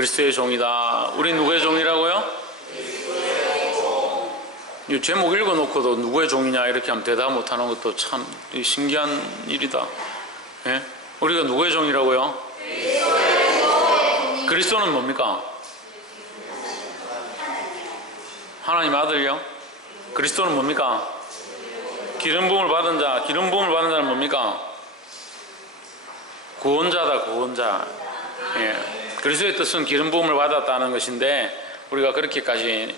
그리스도의 종이다. 우리 누구의 종이라고요? 이 제목 읽어놓고도 누구의 종이냐 이렇게 하면 대답 못하는 것도 참 신기한 일이다. 예? 우리가 누구의 종이라고요? 그리스도는 뭡니까? 하나님 아들이요? 그리스도는 뭡니까? 기름 부음을 받은 자. 기름 부음을 받은 자는 뭡니까? 구원자다. 구원자. 예. 그리스도의 뜻은 기름 부음을 받았다는 것인데, 우리가 그렇게까지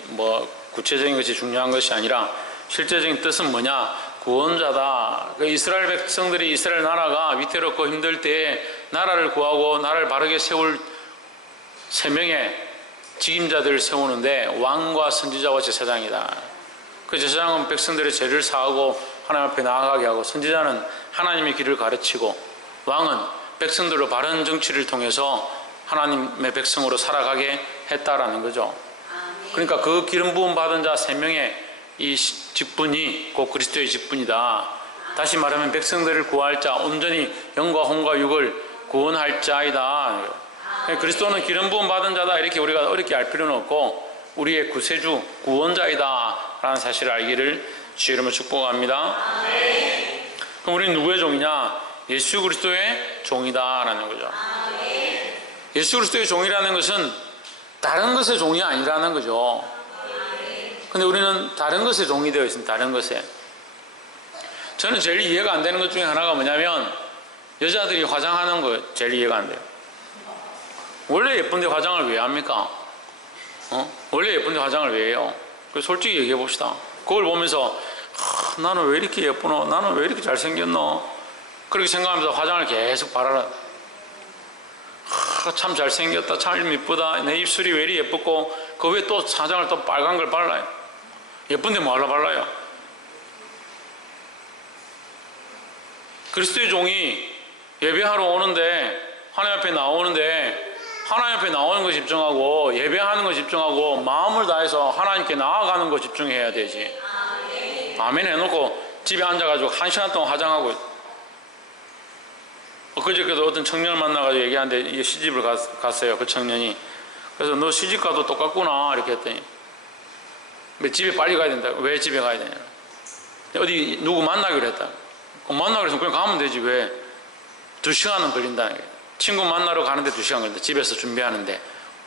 구체적인 것이 중요한 것이 아니라 실제적인 뜻은 뭐냐? 구원자다. 그 이스라엘 백성들이, 이스라엘 나라가 위태롭고 힘들 때에 나라를 구하고 나라를 바르게 세울 3명의 직임자들을 세우는데, 왕과 선지자와 제사장이다. 그 제사장은 백성들의 죄를 사하고 하나님 앞에 나아가게 하고, 선지자는 하나님의 길을 가르치고, 왕은 백성들로 바른 정치를 통해서 하나님의 백성으로 살아가게 했다라는 거죠. 그러니까 그 기름 부음 받은 자 3명의 이 직분이 곧 그리스도의 직분이다. 다시 말하면 백성들을 구할 자, 온전히 영과 혼과 육을 구원할 자이다. 그리스도는 기름 부음 받은 자다. 이렇게 우리가 어렵게 알 필요는 없고, 우리의 구세주, 구원자이다 라는 사실을 알기를 주의 이름으로 축복합니다. 그럼 우리는 누구의 종이냐? 예수 그리스도의 종이다 라는 거죠. 예수 그리스도의 종이라는 것은 다른 것의 종이 아니라는 거죠. 근데 우리는 다른 것의 종이 되어 있습니다. 다른 것에. 저는 제일 이해가 안 되는 것 중에 하나가 뭐냐면, 여자들이 화장하는 거 제일 이해가 안 돼요. 원래 예쁜데 화장을 왜 합니까? 원래 예쁜데 화장을 왜 해요? 솔직히 얘기해 봅시다. 그걸 보면서 나는 왜 이렇게 예쁘노? 나는 왜 이렇게 잘생겼노? 그렇게 생각하면서 화장을 계속 바라라. 참 잘생겼다, 참 이쁘다, 내 입술이 왜 이리 예쁘고, 그 왜 또 화장을 또 빨간 걸 발라요? 예쁜데 뭐하러 발라요? 그리스도의 종이 예배하러 오는데, 하나님 앞에 나오는데, 하나님 앞에 나오는 거 집중하고, 예배하는 거 집중하고, 마음을 다해서 하나님께 나아가는 거 집중해야 되지. 아멘 해놓고 집에 앉아가지고 1시간 동안 화장하고. 그저께도 어떤 청년을 만나가지고 얘기하는데, 시집을 갔어요. 그 청년이. 그래서 너 시집 가도 똑같구나 이렇게 했더니, 집에 빨리 가야 된다. 왜 집에 가야 되냐? 어디 누구 만나기로 했다. 만나기로 해서 그냥 가면 되지. 왜 2시간은 걸린다는 게. 친구 만나러 가는데 2시간 걸린다. 집에서 준비하는데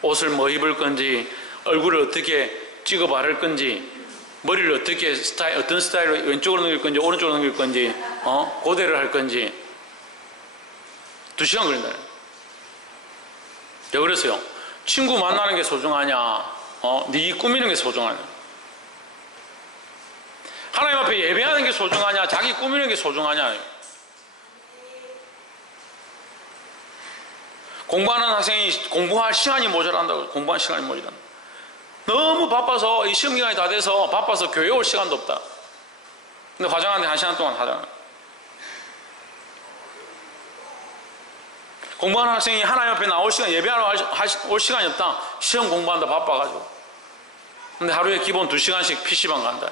옷을 뭐 입을 건지, 얼굴을 어떻게 찍어 바를 건지, 머리를 어떻게 어떤 스타일로 왼쪽으로 넘길 건지 오른쪽으로 넘길 건지, 고데를 할 건지 2시간 걸린다. 왜 그랬어요? 친구 만나는 게 소중하냐? 네 꾸미는 게 소중하냐? 하나님 앞에 예배하는 게 소중하냐? 자기 꾸미는 게 소중하냐? 공부하는 학생이 공부할 시간이 모자란다고. 공부할 시간이 모자란다. 너무 바빠서, 이 시험 기간이 다 돼서 바빠서 교회 올 시간도 없다. 근데 화장하는데 1시간 동안 화장. 공부하는 학생이 하나님 앞에 나올 시간, 예배하러 올 시간이 없다. 시험 공부한다 바빠가지고. 근데 하루에 기본 2시간씩 PC방 간다.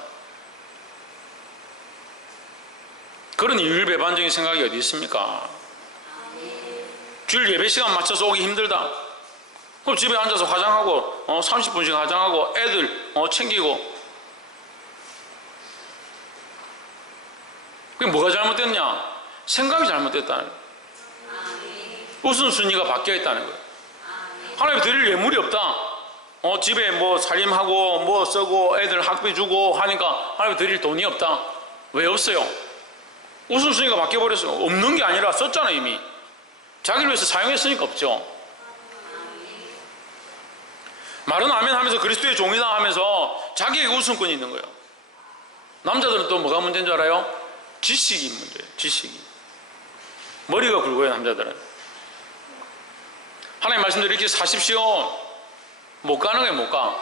그런 율배반적인 생각이 어디 있습니까? 주일 예배 시간 맞춰서 오기 힘들다. 그럼 집에 앉아서 화장하고 30분씩 화장하고 애들 챙기고. 그게 뭐가 잘못됐냐? 생각이 잘못됐다는 거예요. 우선순위가 바뀌어 있다는 거예요. 하나님 드릴 예물이 없다. 집에 뭐 살림하고 뭐 쓰고 애들 학비 주고 하니까 하나님 드릴 돈이 없다. 왜 없어요? 우선순위가 바뀌어 버렸어요. 없는 게 아니라 썼잖아 이미. 자기를 위해서 사용했으니까 없죠. 말은 아멘 하면서 그리스도의 종이다 하면서 자기에게 우선권이 있는 거예요. 남자들은 또 뭐가 문제인 줄 알아요? 지식이 문제예요. 지식이. 머리가 굵어요 남자들은. 하나님 말씀대로 이렇게 사십시오. 못 가는 거예요. 못 가.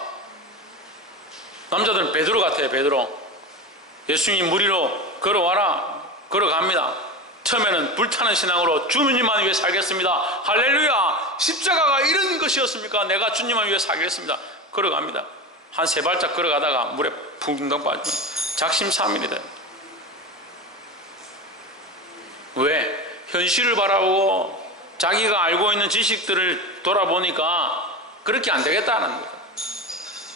남자들은 베드로 같아요. 베드로. 예수님 물 위로 걸어와라. 걸어갑니다. 처음에는 불타는 신앙으로 주님만 위해 살겠습니다. 할렐루야. 십자가가 이런 것이었습니까? 내가 주님만 위해 살겠습니다. 걸어갑니다. 한 3발짝 걸어가다가 물에 붕덩 빠지면 작심삼일이다. 왜? 현실을 바라보고 자기가 알고 있는 지식들을 돌아보니까 그렇게 안 되겠다는 거예요.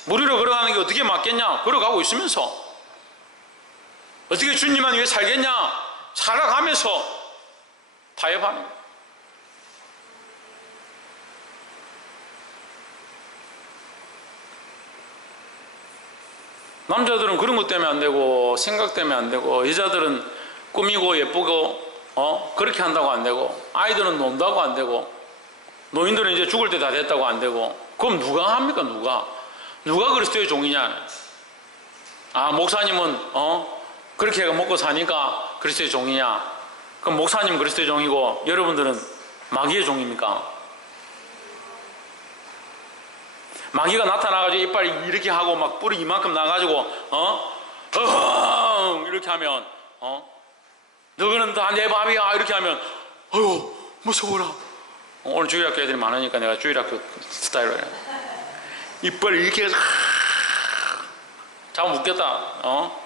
무리로 걸어가는 게 어떻게 맞겠냐? 걸어가고 있으면서 어떻게 주님만 위해 살겠냐? 살아가면서 타협하는 거예요. 남자들은 그런 것 때문에 안 되고 생각 때문에 안 되고 여자들은 꾸미고 예쁘고 그렇게 한다고 안 되고 아이들은 논다고 안 되고 노인들은 이제 죽을 때 다 됐다고 안 되고 그럼 누가 합니까? 누가 그리스도의 종이냐? 아 목사님은 그렇게 먹고 사니까 그리스도의 종이냐? 그럼 목사님 그리스도의 종이고 여러분들은 마귀의 종입니까? 마귀가 나타나가지고 이빨 이렇게 하고 막 뿔이 이만큼 나가지고 이렇게 하면 너희는 다 내 밥이야 이렇게 하면 아유 무서워라. 오늘 주일학교 애들이 많으니까 내가 주일학교 스타일로 해. 이빨 이렇게 해서 잠 웃겼다.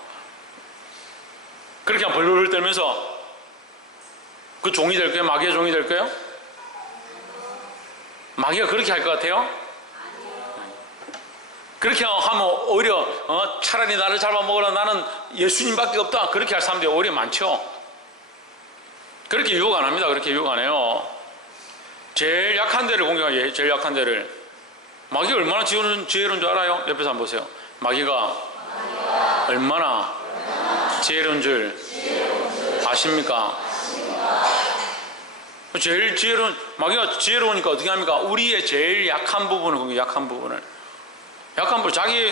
그렇게 하면 벌벌 떨면서 그 종이 될 거예요? 마귀의 종이 될 거예요? 마귀가 그렇게 할 것 같아요? 그렇게 하면 오히려 차라리 나를 잡아먹으라 나는 예수님밖에 없다 그렇게 할 사람들이 오히려 많죠. 그렇게 유혹 안 합니다. 그렇게 유혹 안 해요. 제일 약한 데를 공격하죠. 제일 약한 데를. 마귀가 얼마나 지혜로운 줄 알아요? 옆에서 한번 보세요. 마귀가 얼마나 지혜로운 줄 아십니까? 제일 지혜로운, 마귀가 지혜로우니까 어떻게 합니까? 우리의 제일 약한 부분을 공격해요. 약한 부분을.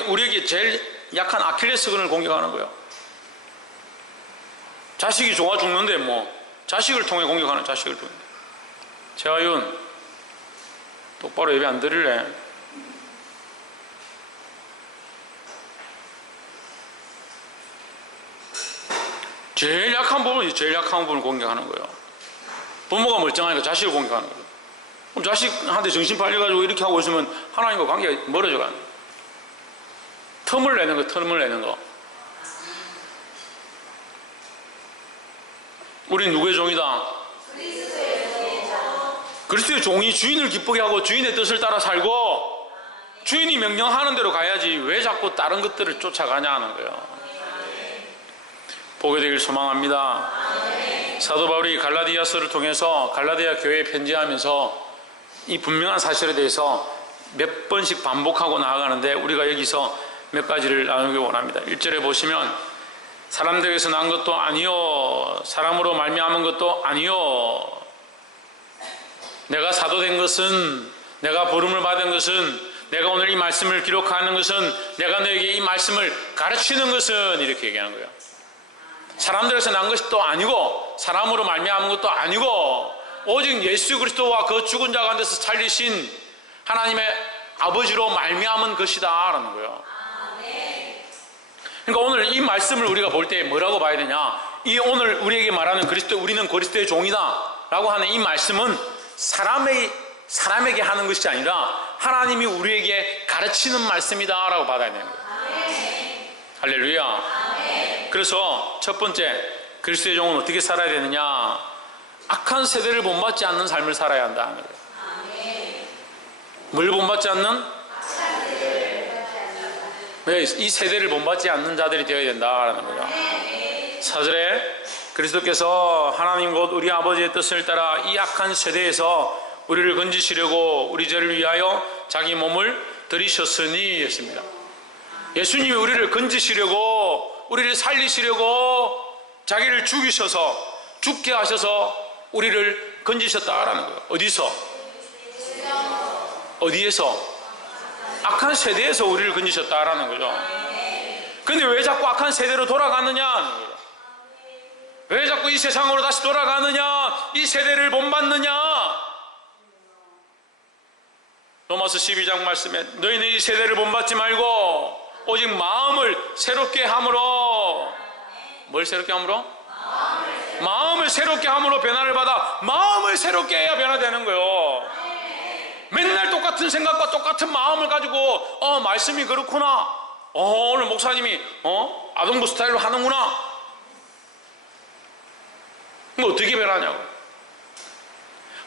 우리에게 제일 약한 아킬레스건을 공격하는 거예요. 자식이 좋아 죽는데 자식을 통해 공격하는 자식을 통해. 재하윤 똑바로 예배 안 드릴래? 제일 약한 부분을 공격하는 거예요. 부모가 멀쩡하니까 자식을 공격하는 거예요. 그럼 자식한테 정신 팔려가지고 이렇게 하고 있으면 하나님과 관계가 멀어져 가는 거예요. 틈을 내는 거. 우린 누구의 종이다? 그리스도의 종이 주인을 기쁘게 하고 주인의 뜻을 따라 살고 주인이 명령하는 대로 가야지 왜 자꾸 다른 것들을 쫓아가냐 하는 거예요. 보게 되길 소망합니다. 사도 바울이 갈라디아서를 통해서 갈라디아 교회에 편지하면서 이 분명한 사실에 대해서 몇 번씩 반복하고 나아가는데 우리가 여기서 몇 가지를 나누기 원합니다. 1절에 보시면 사람들에게서 난 것도 아니요 사람으로 말미암은 것도 아니요 내가 사도된 것은 내가 부름을 받은 것은 내가 오늘 이 말씀을 기록하는 것은 내가 너에게 이 말씀을 가르치는 것은 이렇게 얘기하는 거예요. 사람들에서 난 것도 아니고 사람으로 말미암은 것도 아니고 오직 예수 그리스도와 그 죽은 자 가운데서 살리신 하나님의 아버지로 말미암은 것이다 라는 거예요. 그러니까 오늘 이 말씀을 우리가 볼 때 뭐라고 봐야 되냐? 이 오늘 우리에게 말하는 그리스도, 우리는 그리스도의 종이다 라고 하는 이 말씀은 사람에게 하는 것이 아니라 하나님이 우리에게 가르치는 말씀이다 라고 받아야 되는 거예요. 할렐루야. 그래서 첫 번째 그리스도의 종은 어떻게 살아야 되느냐? 악한 세대를 본받지 않는 삶을 살아야 한다는 거예요. 뭘 본받지 않는? 이 세대를 본받지 않는 자들이 되어야 된다라는 거죠. 4절에 그리스도께서 하나님 곧 우리 아버지의 뜻을 따라 이 악한 세대에서 우리를 건지시려고 우리 죄를 위하여 자기 몸을 들이셨으니 했습니다. 예수님이 우리를 건지시려고 우리를 살리시려고 자기를 죽이셔서 죽게 하셔서 우리를 건지셨다라는 거예요. 어디에서? 악한 세대에서 우리를 건지셨다라는 거죠. 근데 왜 자꾸 악한 세대로 돌아가느냐? 왜 자꾸 이 세상으로 다시 돌아가느냐? 이 세대를 본받느냐? 로마서 12장 말씀에 너희는 이 세대를 본받지 말고 오직 마음을 새롭게 함으로 뭘 새롭게 함으로? 마음을 새롭게 함으로 변화를 받아. 마음을 새롭게 해야 변화되는 거예요. 맨날 똑같은 생각과 똑같은 마음을 가지고 말씀이 그렇구나, 오늘 목사님이 아동부 스타일로 하는구나. 이거 어떻게 변하냐고.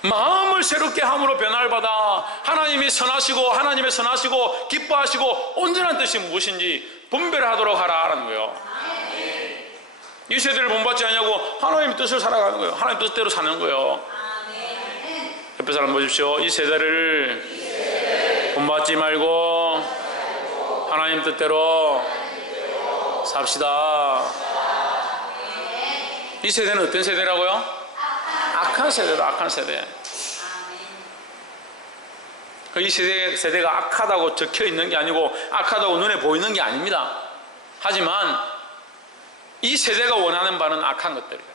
마음을 새롭게 함으로 변화를 받아 하나님이 선하시고 기뻐하시고 온전한 뜻이 무엇인지 분별하도록 하라는 거예요. 이 세대를 본받지 않냐고 하나님의 뜻을 살아가는 거예요. 하나님 뜻대로 사는 거예요. 옆에 사람 보십시오. 이 세대를 본받지 말고 하나님 뜻대로 삽시다. 이 세대는 어떤 세대라고요? 악한 세대다. 악한 세대. 이 세대가 악하다고 적혀 있는 게 아니고 악하다고 눈에 보이는 게 아닙니다. 하지만 이 세대가 원하는 바는 악한 것들이에요.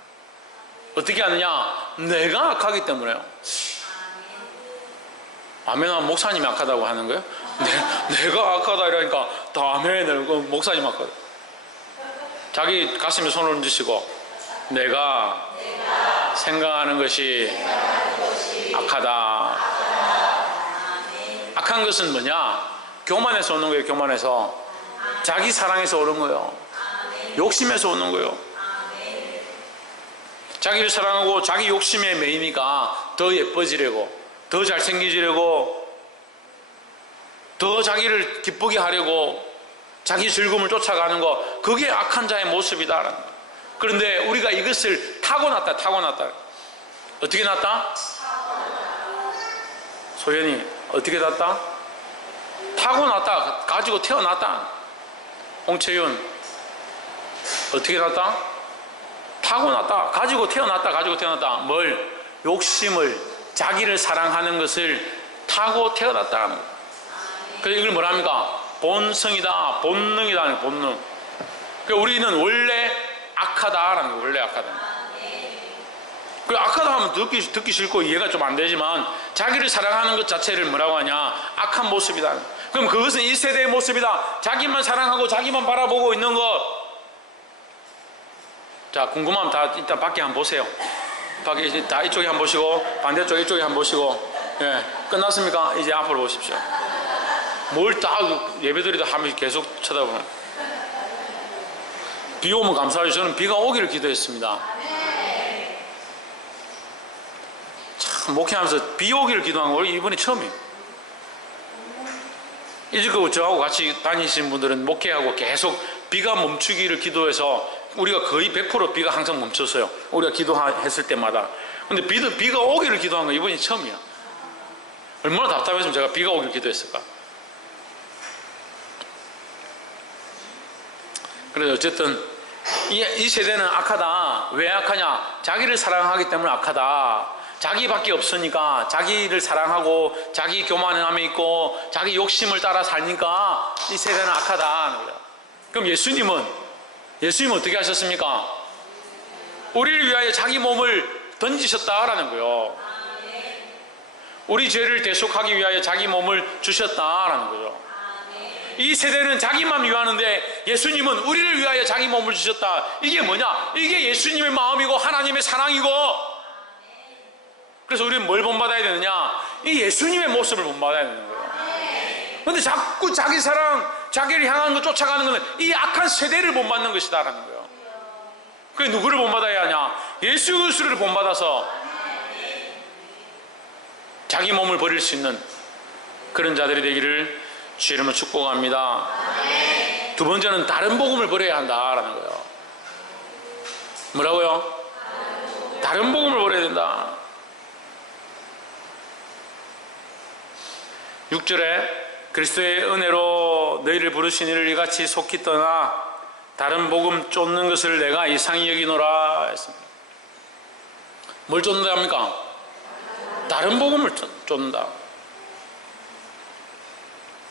어떻게 하느냐? 내가 악하기 때문에요. 아멘. 목사님이 악하다고 하는 거예요? 내가 악하다 이러니까 다 아멘을. 목사님 악하다. 자기 가슴에 손을 얹으시고 내가 생각하는 것이 악하다. 악한 것은 뭐냐? 교만에서 오는 거예요. 교만에서. 자기 사랑에서 오는 거예요. 욕심에서 오는 거예요. 자기를 사랑하고 자기 욕심에 매이니까 더 예뻐지려고, 더 잘생기지려고, 더 자기를 기쁘게 하려고 자기 즐거움을 쫓아가는 거, 그게 악한 자의 모습이다라는 거예요. 그런데 우리가 이것을 타고났다. 어떻게 났다? 소연이 어떻게 났다? 타고났다. 가지고 태어났다. 홍채윤 어떻게 났다? 타고났다. 가지고 태어났다. 뭘? 욕심을, 자기를 사랑하는 것을 타고 태어났다는 거예요. 그래서 이걸 뭐라 합니까? 본성이다. 본능이다. 본능. 그러니까 우리는 원래 악하다라는 거예요. 원래 악하다. 그 악하다 하면 듣기 싫고 이해가 좀 안 되지만 자기를 사랑하는 것 자체를 뭐라고 하냐? 악한 모습이다. 그럼 그것은 이 세대의 모습이다. 자기만 사랑하고 자기만 바라보고 있는 것. 자, 궁금하면 다 일단 밖에 한번 보세요. 밖에 다 이쪽에 한번 보시고 반대쪽 이쪽에 한번 보시고. 예, 끝났습니까? 이제 앞으로 보십시오. 뭘 다 예배드리다 하면 계속 쳐다보면. 비 오면 감사하죠. 저는 비가 오기를 기도했습니다. 참 목회하면서 비 오기를 기도한 거 이번이 처음이에요. 이제껏 저하고 같이 다니신 분들은 목회하고 계속 비가 멈추기를 기도해서 우리가 거의 100% 비가 항상 멈췄어요. 우리가 기도했을 때마다. 근데 비가 오기를 기도한 거 이번이 처음이야. 얼마나 답답했으면 제가 비가 오기를 기도했을까. 그래서 어쨌든 이 세대는 악하다. 왜 악하냐? 자기를 사랑하기 때문에 악하다. 자기밖에 없으니까 자기를 사랑하고 자기 교만함에 있고 자기 욕심을 따라 사니까 이 세대는 악하다. 그럼 예수님은 어떻게 하셨습니까? 우리를 위하여 자기 몸을 던지셨다라는 거예요. 우리 죄를 대속하기 위하여 자기 몸을 주셨다라는 거죠. 이 세대는 자기만 위하는데 예수님은 우리를 위하여 자기 몸을 주셨다. 이게 뭐냐? 이게 예수님의 마음이고 하나님의 사랑이고. 그래서 우리는 뭘 본받아야 되느냐? 이 예수님의 모습을 본받아야 되는 거예요. 그런데 자꾸 자기 사랑, 자기를 향한 거 쫓아가는 것은 이 악한 세대를 본받는 것이다라는 거예요. 그게 누구를 본받아야 하냐? 예수 그리스도를 본받아서 자기 몸을 버릴 수 있는 그런 자들이 되기를 주의 이름으로 축복합니다. 두 번째는 다른 복음을 버려야 한다라는 거예요. 뭐라고요? 다른 복음을 버려야 된다. 6절에 그리스도의 은혜로 너희를 부르신 이를 이같이 속히 떠나 다른 복음 쫓는 것을 내가 이상히 여기노라 했습니다. 뭘 쫓는다 합니까? 다른 복음을 쫓는다.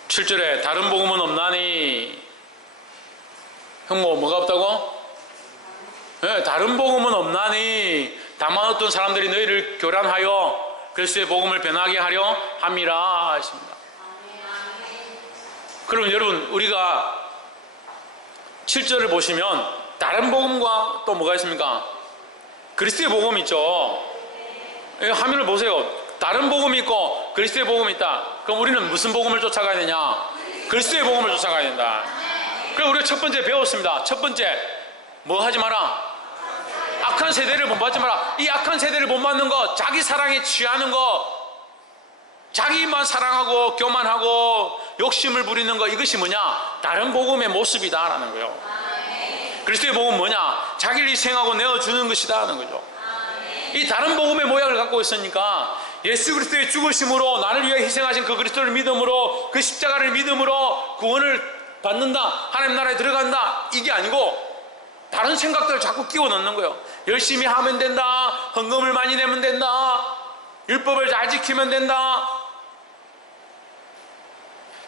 7절에 다른 복음은 없나니. 형모 뭐가 없다고? 네, 다른 복음은 없나니 다만 어떤 사람들이 너희를 교란하여 그리스도의 복음을 변하게 하려 함이라 했습니다. 그럼 여러분 우리가 7절을 보시면 다른 복음과 또 뭐가 있습니까? 그리스도의 복음이 있죠. 화면을 보세요. 다른 복음이 있고 그리스도의 복음이 있다. 그럼 우리는 무슨 복음을 쫓아가야 되냐? 그리스도의 복음을 쫓아가야 된다. 그럼 우리가 첫 번째 배웠습니다. 첫 번째 뭐 하지 마라? 악한 세대를 본받지 마라. 이 악한 세대를 본받는 거, 자기 사랑에 취하는 거, 자기만 사랑하고 교만하고 욕심을 부리는 거, 이것이 뭐냐? 다른 복음의 모습이다라는 거예요. 그리스도의 복음은 뭐냐? 자기를 희생하고 내어주는 것이다 하는 거죠. 이 다른 복음의 모양을 갖고 있으니까 예수 그리스도의 죽으심으로 나를 위해 희생하신 그 그리스도를 믿음으로, 그 십자가를 믿음으로 구원을 받는다, 하나님 나라에 들어간다, 이게 아니고 다른 생각들을 자꾸 끼워 넣는 거예요. 열심히 하면 된다, 헌금을 많이 내면 된다, 율법을 잘 지키면 된다,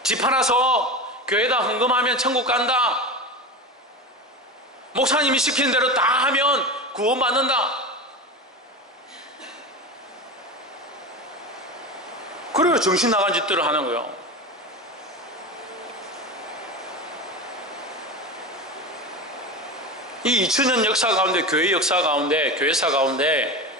집 하나서 교회에다 헌금하면 천국 간다, 목사님이 시키는 대로 다 하면 구원 받는다. 그래요. 정신 나간 짓들을 하는 거예요. 이 2000년 역사 가운데, 교회 역사 가운데, 교회사 가운데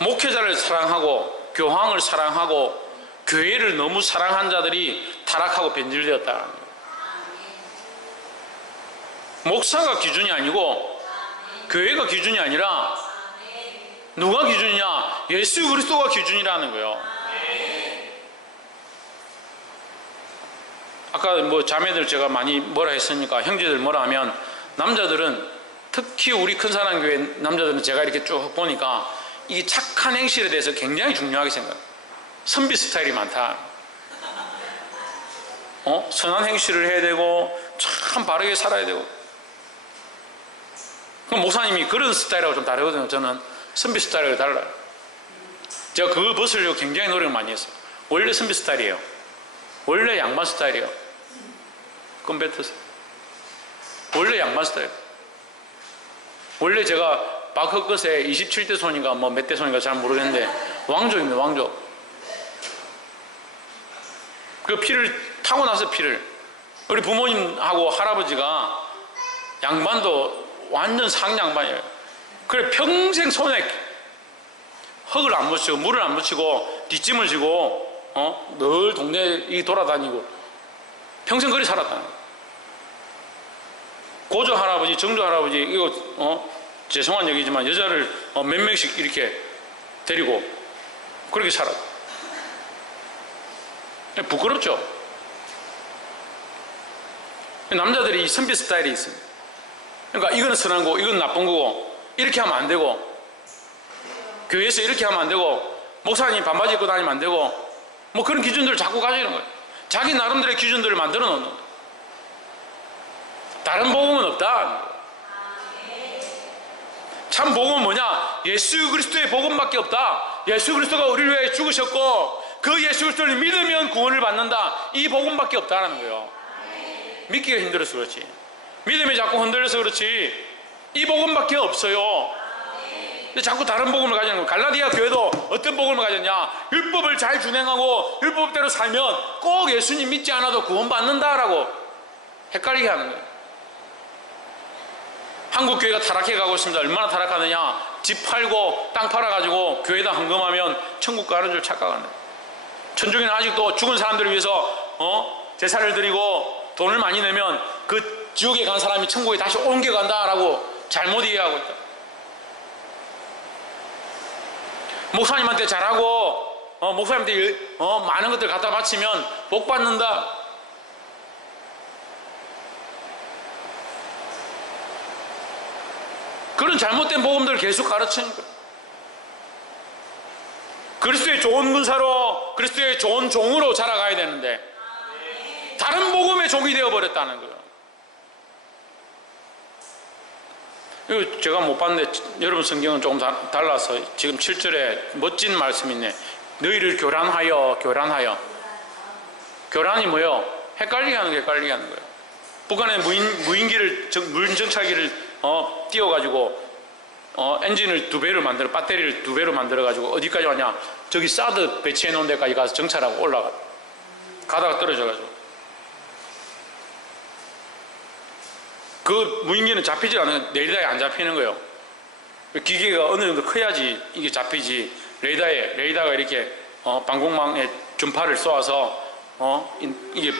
목회자를 사랑하고 교황을 사랑하고 교회를 너무 사랑한 자들이 타락하고 변질되었다는 거예요. 목사가 기준이 아니고 교회가 기준이 아니라 누가 기준이냐? 예수 그리스도가 기준이라는 거예요. 아까 뭐 자매들 제가 많이 뭐라 했으니까, 형제들 뭐라 하면, 남자들은, 특히 우리 큰사랑 교회 남자들은 제가 이렇게 쭉 보니까 이 착한 행실에 대해서 굉장히 중요하게 생각해요. 선비 스타일이 많다. 선한 행실을 해야 되고 참 바르게 살아야 되고. 그럼 목사님이 그런 스타일하고 좀 다르거든요. 저는 선비 스타일하고 달라요. 제가 그걸 벗으려고 굉장히 노력을 많이 했어요. 원래 선비 스타일이에요. 원래 양반 스타일이에요. 그건 뱉으세요. 원래 양반 스타일. 원래 제가 바크 끝에 27대 손인가 뭐 몇 대 손인가 잘 모르겠는데 왕족입니다. 왕족. 그 피를 타고나서 피를, 우리 부모님하고 할아버지가 양반도 완전 상양반이에요. 그래 평생 손에 흙을 안 묻히고 물을 안 묻히고 뒷짐을 지고 늘 동네에 돌아다니고 평생 그리 살았다는 거예요. 고조 할아버지, 정조 할아버지, 이거 죄송한 얘기지만 여자를 몇 명씩 이렇게 데리고 그렇게 살았고. 부끄럽죠? 남자들이 이 선비 스타일이 있습니다. 그러니까 이거는 선한 거고 이건 나쁜 거고, 이렇게 하면 안 되고, 교회에서 이렇게 하면 안 되고, 목사님 반바지 입고 다니면 안 되고, 뭐 그런 기준들을 자꾸 가지는 거예요. 자기 나름대로의 기준들을 만들어 놓는 거예요. 다른 복음은 없다. 참 복음은 뭐냐? 예수 그리스도의 복음밖에 없다. 예수 그리스도가 우리를 위해 죽으셨고 그 예수 그리스도를 믿으면 구원을 받는다. 이 복음밖에 없다는 거예요. 믿기가 힘들어서 그렇지, 믿음이 자꾸 흔들려서 그렇지, 이 복음밖에 없어요. 근데 자꾸 다른 복음을 가지는 거예요. 갈라디아 교회도 어떤 복음을 가졌냐? 율법을 잘 준행하고 율법대로 살면 꼭 예수님 믿지 않아도 구원받는다라고 헷갈리게 하는 거예요. 한국 교회가 타락해 가고 있습니다. 얼마나 타락하느냐? 집 팔고 땅 팔아가지고 교회에다 헌금하면 천국 가는 줄 착각한다. 천주교는 아직도 죽은 사람들을 위해서 제사를 드리고 돈을 많이 내면 그 지옥에 간 사람이 천국에 다시 옮겨간다라고 잘못 이해하고 있다. 목사님한테 잘하고 목사님한테 많은 것들 갖다 바치면 복 받는다. 그런 잘못된 복음들을 계속 가르치는 거예요. 그리스도의 좋은 군사로, 그리스도의 좋은 종으로 자라가야 되는데 다른 복음의 종이 되어버렸다는 거예요. 이거 제가 못 봤는데 여러분 성경은 조금 달라서 지금 7절에 멋진 말씀이 있네. 너희를 교란하여. 교란이 뭐예요? 헷갈리게 하는 거예요. 북한의 무인정찰기를 띄워가지고 엔진을 2배로 만들어, 배터리를 2배로 만들어가지고 어디까지 왔냐? 저기 사드 배치해 놓은 데까지 가서 정찰하고 가다가 떨어져가지고 그 무인기는 잡히지 않아요. 레이더에 안 잡히는 거예요. 기계가 어느 정도 커야지 이게 잡히지. 레이더가 이렇게 방공망에 전파를 쏘아서 이게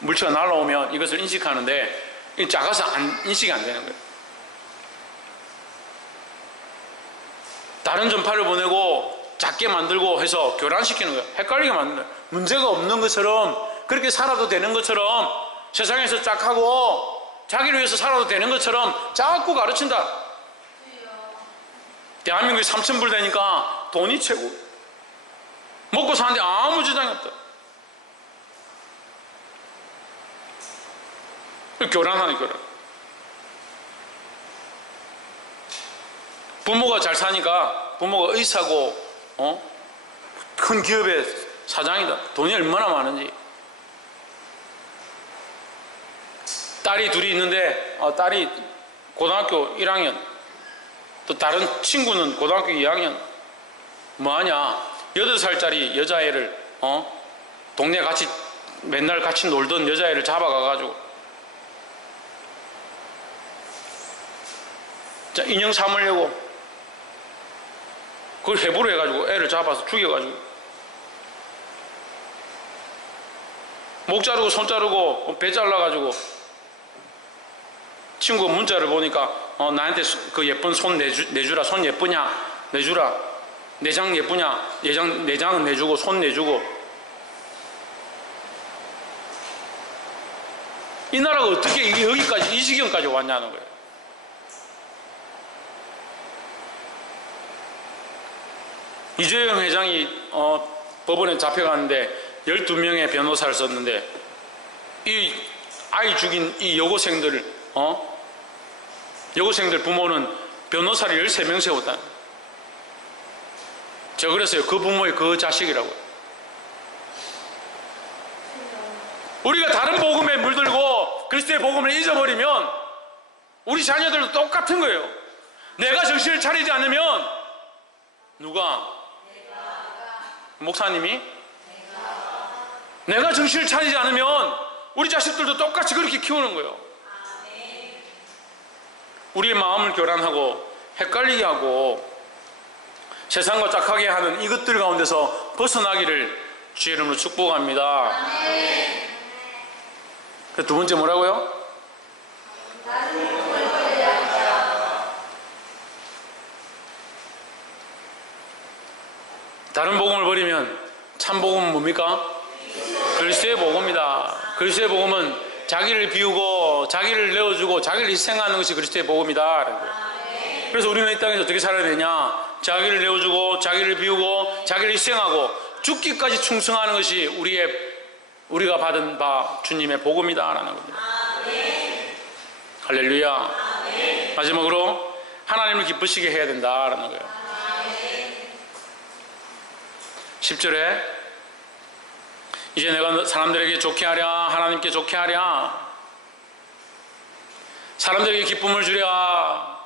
물체가 날아오면 이것을 인식하는데 작아서 인식이 안 되는 거예요. 다른 전파를 보내고 작게 만들고 해서 교란시키는 거예요. 헷갈리게 만드는 거예요. 문제가 없는 것처럼, 그렇게 살아도 되는 것처럼, 세상에서 짝하고 자기를 위해서 살아도 되는 것처럼 자꾸 가르친다. 대한민국이 3,000불 되니까 돈이 최고, 먹고 사는데 아무 지장이 없다. 교란하는 교란. 부모가 잘 사니까, 부모가 의사고 큰 기업의 사장이다. 돈이 얼마나 많은지. 딸이 둘이 있는데 딸이 고등학교 1학년, 또 다른 친구는 고등학교 2학년. 뭐하냐, 8살짜리 여자애를 동네 같이 맨날 같이 놀던 여자애를 잡아가가지고 자, 인형 삼으려고 그걸 해부를 해가지고 애를 잡아서 죽여가지고 목 자르고 손 자르고 배 잘라가지고 친구가 문자를 보니까 나한테 그 예쁜 손 내주라. 손 예쁘냐? 내주라. 내장 예쁘냐? 내장은 내주고 손 내주고. 이 나라가 어떻게 여기까지 이 지경까지 왔냐는 거예요. 이재용 회장이 법원에 잡혀갔는데 12명의 변호사를 썼는데 이 아이 죽인 이 여고생들 부모는 변호사를 13명 세웠다. 제가 그랬어요. 그 부모의 그 자식이라고요. 우리가 다른 복음에 물들고 그리스도의 복음을 잊어버리면 우리 자녀들도 똑같은 거예요. 내가 정신을 차리지 않으면 누가? 목사님이? 내가 정신을 차리지 않으면 우리 자식들도 똑같이 그렇게 키우는 거예요. 우리의 마음을 교란하고 헷갈리게 하고 세상과 짝하게 하는 이것들 가운데서 벗어나기를 주의 이름으로 축복합니다. 두 번째 뭐라고요? 다른 복음을 버리면 참 복음은 뭡니까? 그리스도의 복음이다. 그리스도의 복음은 자기를 비우고 자기를 내어주고 자기를 희생하는 것이 그리스도의 복음이다. 그래서 우리는 이 땅에서 어떻게 살아야 되냐? 자기를 내어주고 자기를 비우고 자기를 희생하고 죽기까지 충성하는 것이 우리가 받은 바 주님의 복음이다라는 겁니다. 할렐루야. 마지막으로 하나님을 기쁘시게 해야 된다라는 거예요. 10절에 이제 내가 사람들에게 좋게 하랴, 하나님께 좋게 하랴, 사람들에게 기쁨을 주랴,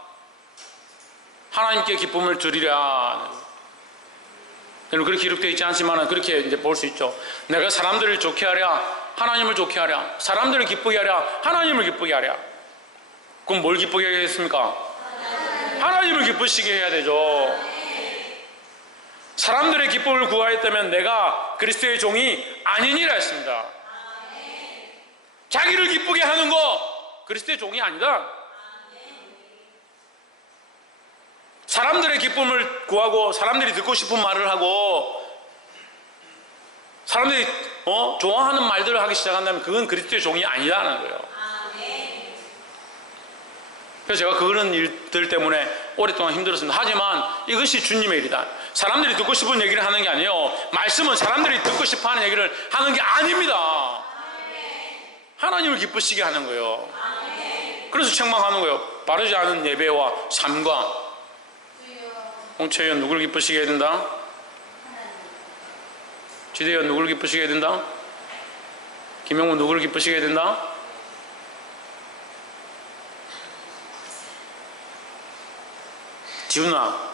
하나님께 기쁨을 드리랴. 그렇게 기록되어 있지 않지만 그렇게 이제 볼 수 있죠. 내가 사람들을 좋게 하랴, 하나님을 좋게 하랴, 사람들을 기쁘게 하랴, 하나님을 기쁘게 하랴. 그럼 뭘 기쁘게 하겠습니까? 하나님을 기쁘시게 해야 되죠. 사람들의 기쁨을 구하였다면 내가 그리스도의 종이 아니니라 했습니다. 자기를 기쁘게 하는 거 그리스도의 종이 아니다. 사람들의 기쁨을 구하고 사람들이 듣고 싶은 말을 하고 사람들이 좋아하는 말들을 하기 시작한다면 그건 그리스도의 종이 아니다는 거예요. 그래서 제가 그런 일들 때문에 오랫동안 힘들었습니다. 하지만 이것이 주님의 일이다. 사람들이 듣고 싶은 얘기를 하는 게 아니에요. 말씀은 사람들이 듣고 싶어하는 얘기를 하는 게 아닙니다. 하나님을 기쁘시게 하는 거예요. 그래서 책망하는 거예요. 바르지 않은 예배와 삶과. 홍채연 누구를 기쁘시게 해야 된다? 지대현 누구를 기쁘시게 해야 된다? 김영문 누구를 기쁘시게 해야 된다? 지훈아,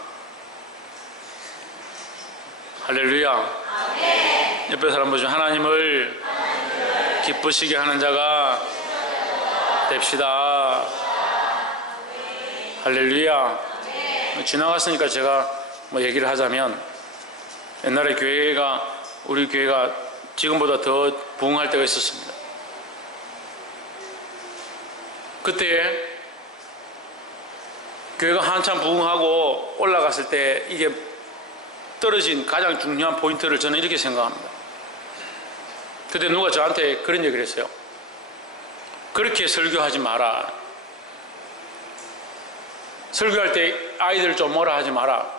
할렐루야. 옆에 사람 보시면 하나님을 기쁘시게 하는 자가 됩시다. 할렐루야. 지나갔으니까 제가 뭐 얘기를 하자면 옛날에 우리 교회가 지금보다 더 부흥할 때가 있었습니다. 그때 교회가 한참 부흥하고 올라갔을 때 이게 떨어진 가장 중요한 포인트를 저는 이렇게 생각합니다. 그때 누가 저한테 그런 얘기를 했어요. 그렇게 설교하지 마라. 설교할 때 아이들 좀 뭐라 하지 마라.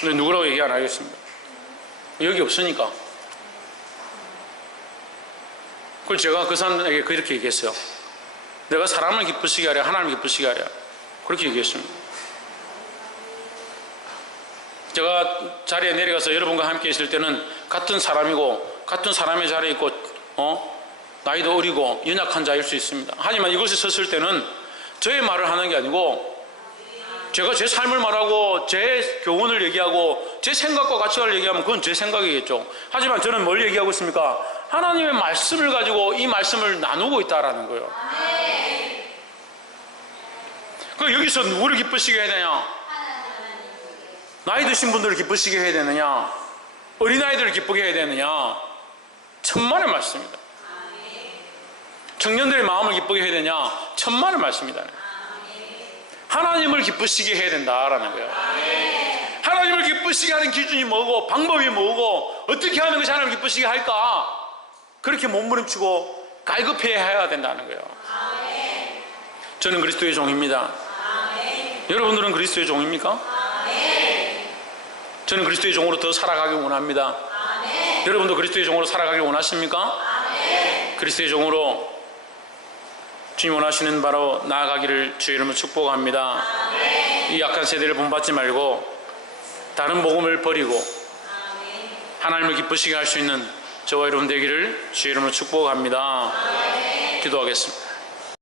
근데 누구라고 얘기 안 하겠습니다. 여기 없으니까. 그걸 제가 그 사람에게 그렇게 얘기했어요. 내가 사람을 기쁘시게 하랴 하나님을 기쁘시게 하랴 그렇게 얘기했습니다. 제가 자리에 내려가서 여러분과 함께 있을 때는 같은 사람이고 같은 사람의 자리에 있고 나이도 어리고 연약한 자일 수 있습니다. 하지만 이곳에 섰을 때는 저의 말을 하는 게 아니고 제가 제 삶을 말하고 제 교훈을 얘기하고 제 생각과 가치관을 얘기하면 그건 제 생각이겠죠. 하지만 저는 뭘 얘기하고 있습니까? 하나님의 말씀을 가지고 이 말씀을 나누고 있다라는 거예요. 그 여기서 누구를 기쁘시게 해야 되냐? 나이 드신 분들을 기쁘시게 해야 되느냐? 어린아이들을 기쁘게 해야 되느냐? 천만의 말씀입니다. 청년들의 마음을 기쁘게 해야 되냐? 천만의 말씀입니다. 하나님을 기쁘시게 해야 된다라는 거예요. 하나님을 기쁘시게 하는 기준이 뭐고 방법이 뭐고 어떻게 하는 것이 하나님을 기쁘시게 할까? 그렇게 몸부림치고 갈급해야 된다는 거예요. 저는 그리스도의 종입니다. 여러분들은 그리스도의 종입니까? 저는 그리스도의 종으로 더 살아가길 원합니다. 여러분도 그리스도의 종으로 살아가길 원하십니까? 그리스도의 종으로 주님 원하시는 바로 나아가기를 주의 이름으로 축복합니다. 이 약한 세대를 본받지 말고 다른 복음을 버리고 하나님을 기쁘시게 할 수 있는 저와 여러분 되기를 주의 이름으로 축복합니다. 기도하겠습니다.